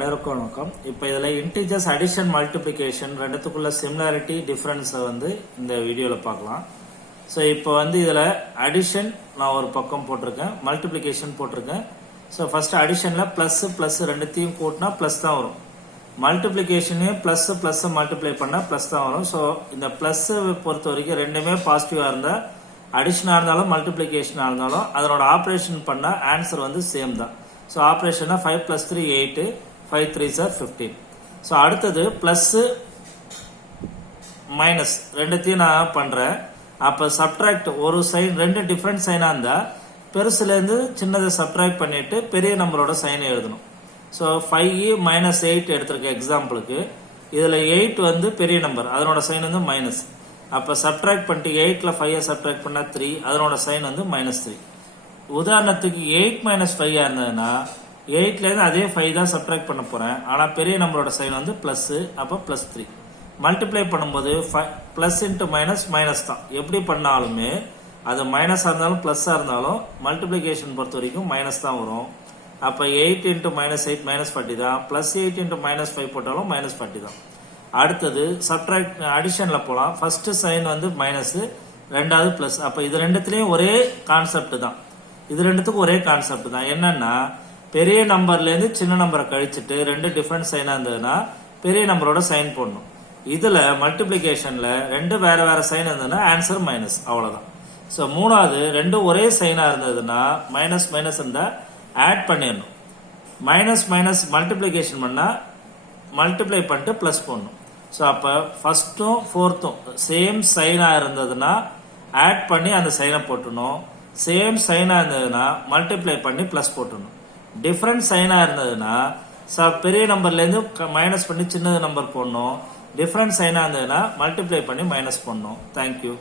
அனைவருக்கும் வணக்கம். இப்போ இதில் இன்டிஜர்ஸ் அடிஷன் மல்டிப்ளிகேஷன் ரெண்டுத்துக்குள்ள சிமிலாரிட்டி டிஃப்ரென்ஸை இந்த வீடியோவில் பார்க்கலாம். ஸோ இப்போ இதில் அடிஷன் நான் ஒரு பக்கம் போட்டிருக்கேன், மல்டிப்ளிகேஷன் போட்டிருக்கேன். ஸோ ஃபர்ஸ்ட் அடிஷனில் ப்ளஸ் ரெண்டுத்தையும் கூட்டினா ப்ளஸ் தான் வரும். மல்டிப்ளிகேஷனையும் ப்ளஸ் மல்டிப்ளை பண்ணால் ப்ளஸ் தான் வரும். ஸோ இந்த ப்ளஸ் பொறுத்த வரைக்கும் ரெண்டுமே பாசிட்டிவாக இருந்தால் அடிஷனாக இருந்தாலும் மல்டிப்ளிகேஷனாக இருந்தாலும் அதனோட ஆப்ரேஷன் பண்ணால் ஆன்சர் சேம் தான். ஸோ ஆப்ரேஷனா 5 + 3 8, 5 3s are 15. ஸோ அடுத்தது பிளஸ் மைனஸ் ரெண்டுத்தையும் நான் பண்றேன். அப்போ சப்ட்ராக்ட் ஒரு சைன் ரெண்டு டிஃப்ரெண்ட் சைனா இருந்தா பெருசுலேருந்து சின்னதை சப்ட்ராக்ட் பண்ணிட்டு பெரிய நம்பரோட சைனை எழுதணும். ஸோ 5 - 8 எடுத்திருக்க எக்ஸாம்பிளுக்கு. இதுல 8 பெரிய நம்பர், அதனோட சைன் மைனஸ். அப்ப சப்ட்ராக்ட் பண்ணிட்டு 8ல 5 சப்ட்ராக்ட் பண்ணா 3, அதனோட சைன் -3. உதாரணத்துக்கு 8 - 5 இருந்ததுன்னா 8ல இருந்து அதே 5 தான் சப்ட்ராக்ட் பண்ண போறேன். ஆனா பெரிய நம்பரோட சைன் பிளஸ், அப்ப +3. மல்டிப்ளை பண்ணும்போது பிளஸ் இன்ட்டு மைனஸ் தான். எப்படி பண்ணாலுமே அது மைனஸா இருந்தாலும் பிளஸ்ஸா இருந்தாலும் மல்டிப்ளிகேஷன் பொறுத்த வரைக்கும் மைனஸ் தான் வரும். அப்ப 8 × -8 -40 தான். +8 × -5 போட்டாலும் -40 தான். அடுத்தது சப்ட்ராக்ட் அடிஷன்ல போலாம். ஃபர்ஸ்ட் சைன் மைனஸ், ரெண்டாவது பிளஸ். அப்ப இது ரெண்டுத்திலயும் ஒரே கான்செப்ட் தான். இது ரெண்டுத்துக்கும் ஒரே கான்செப்ட் தான். என்னன்னா பெரிய நம்பர்ல இருந்து சின்ன நம்பரை கழிச்சுட்டு ரெண்டு டிஃபரெண்ட் சைனா இருந்ததுன்னா பெரிய நம்பரோட சைன் போடணும். இதுல மல்டிப்ளிகேஷன்ல ரெண்டு வேற வேற சைன் இருந்ததுன்னா ஆன்சர் மைனஸ், அவ்வளவுதான். ஸோ மூணாவது ரெண்டும் ஒரே சைனா இருந்ததுன்னா மைனஸ் இருந்தா ஆட் பண்ணிடணும். மைனஸ் மல்டிப்ளிகேஷன் பண்ணா மல்டிப்ளை பண்ணிட்டு பிளஸ் போடணும். ஸோ அப்ப ஃபர்ஸ்டும் ஃபோர்த்தும் சேம் சைனா இருந்ததுன்னா ஆட் பண்ணி அந்த சைனை போட்டணும். சேம் சைனா இருந்ததுன்னா மல்டிப்ளை பண்ணி பிளஸ் போட்டணும். டிஃபரெண்ட் சைனா இருந்ததுன்னா பெரிய நம்பர்ல இருந்து மைனஸ் பண்ணி சின்ன நம்பர் போடணும். டிஃபரெண்ட் சைனா இருந்ததுன்னா மல்டிப்ளை பண்ணி மைனஸ் பண்ணணும். தேங்க்யூ.